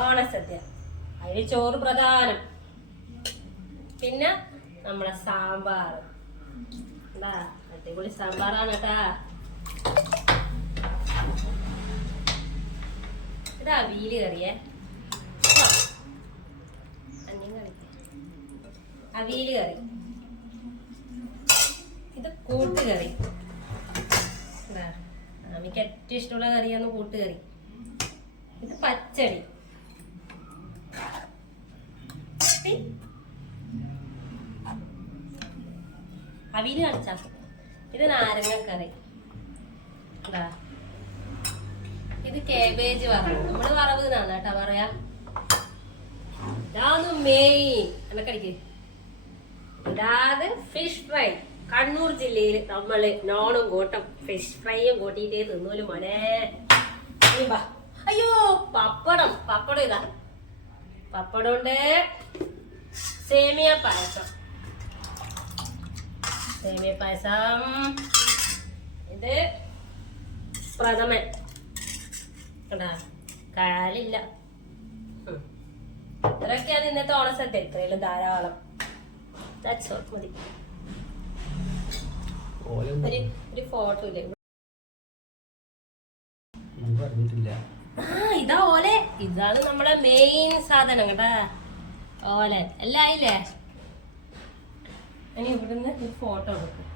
ഓണസദ്യ. അതിന് ചോറ് പ്രധാനം. പിന്നെ നമ്മളെ സാമ്പാർ. എന്താ അടിപൊളി സാമ്പാറാണ് കേട്ടാ. ഇത് അവിയല് കറിയേ. അവിയല് കറി. ഇത് കൂട്ടുകറി. എനിക്ക് ഏറ്റവും ഇഷ്ടമുള്ള കറിയാണ് കൂട്ടുകറി. ഇത് പച്ചടി. അവിയല് കാണിച്ചാ. ഇത് നാരങ്ങക്കറി. ഇത് കേബേജ് വറവ്. നമ്മള് വറവ് എന്നാണ് കേട്ടാ പറയാ. ഇതാണ് മെയിൻ. എന്നക്കടിക്ക്. ഇതാണ് ഫിഷ് ഫ്രൈ. കണ്ണൂർ ജില്ലയിൽ നമ്മള് നോണും കൂട്ടം ഫിഷ് ഫ്രൈയും കൂട്ടിയിട്ടേ തിന്നൂലും മോനെ. അയ്യോ പപ്പടം. പപ്പടം ഇതാ. പപ്പടം ഉണ്ട്. സേമിയ പായസം. സേമിയ പായസം. ഇത് പ്രഥമൻ. കണ്ടാ കാലില്ല. ഇത്രയൊക്കെയാണ് ഇന്നത്തെ ഓണസദ്യ. ഇത്രയും ധാരാളം. മതി. ഒരു ഫോട്ടോ ഇല്ലേ? ഇതാ ഓല. ഇതാണ് നമ്മളെ മെയിൻ സാധനം കേട്ടാ. ഓല എല്ലാം ആയില്ലേ? ഇനി ഇവിടുന്ന് ഒരു ഫോട്ടോ എടുക്കും.